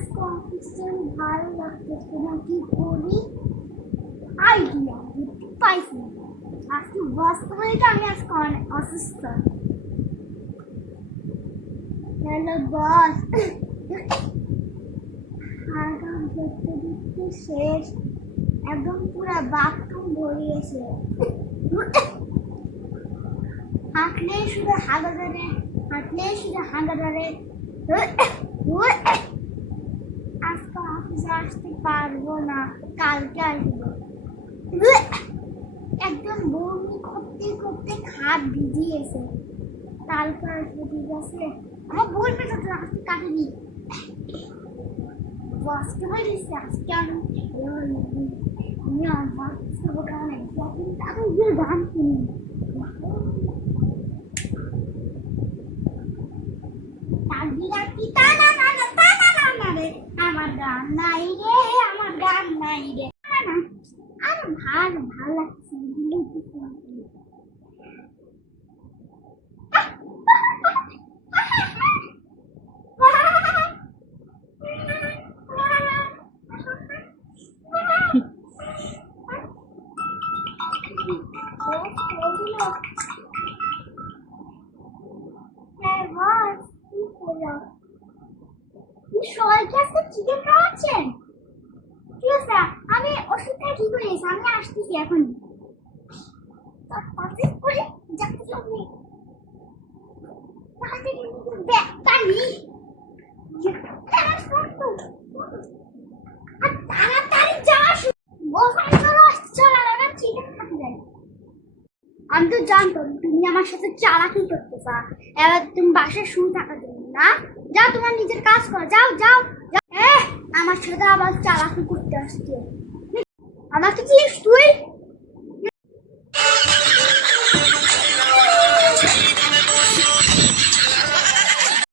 আজকে অফিসে ভালো লাগতেছে না, কি করি আইডিয়া পাইছি। আজকে বাস্তবে আমি আজকে অনেক অসুস্থ। হ্যালো বস, আগাম দেখতে দেখতে শেষ, একদম পুরা বাথরুম ভরিয়েছে। হাঁটলেই শুধু হাগাদারে, হাঁটলেই শুধু হাগাদারে। আজকে অফিসে আসতে পারবো না, কালকে আসবো। একদম বমি করতে করতে হাত ভিজিয়েছে, কালকে আসবো। ঠিক আছে, আমার বলবে তো আজকে কাটেনি। আজকে হয়েছে, আজকে আমি গান শুনি। আমার গান নাই রে, আমার গান নাই রে। আর ভালো ভালো লাগছে। চিকেন খাওয়াচ্ছেন? ঠিক আছে, আমি ওষুধটা ঠিক হয়ে গেছে, আমি আসতেছি এখন। আমি তো জানতাম তুমি আমার সাথে চালাকি করতে চাও। এবার তুমি বাসায় শুয়ে থাকার জন্য না, যাও তোমার নিজের কাজ করো, যাও যাও। আমার সাথে আবার চালাকি করতে আসছে। আমাকে চিনিস তুই?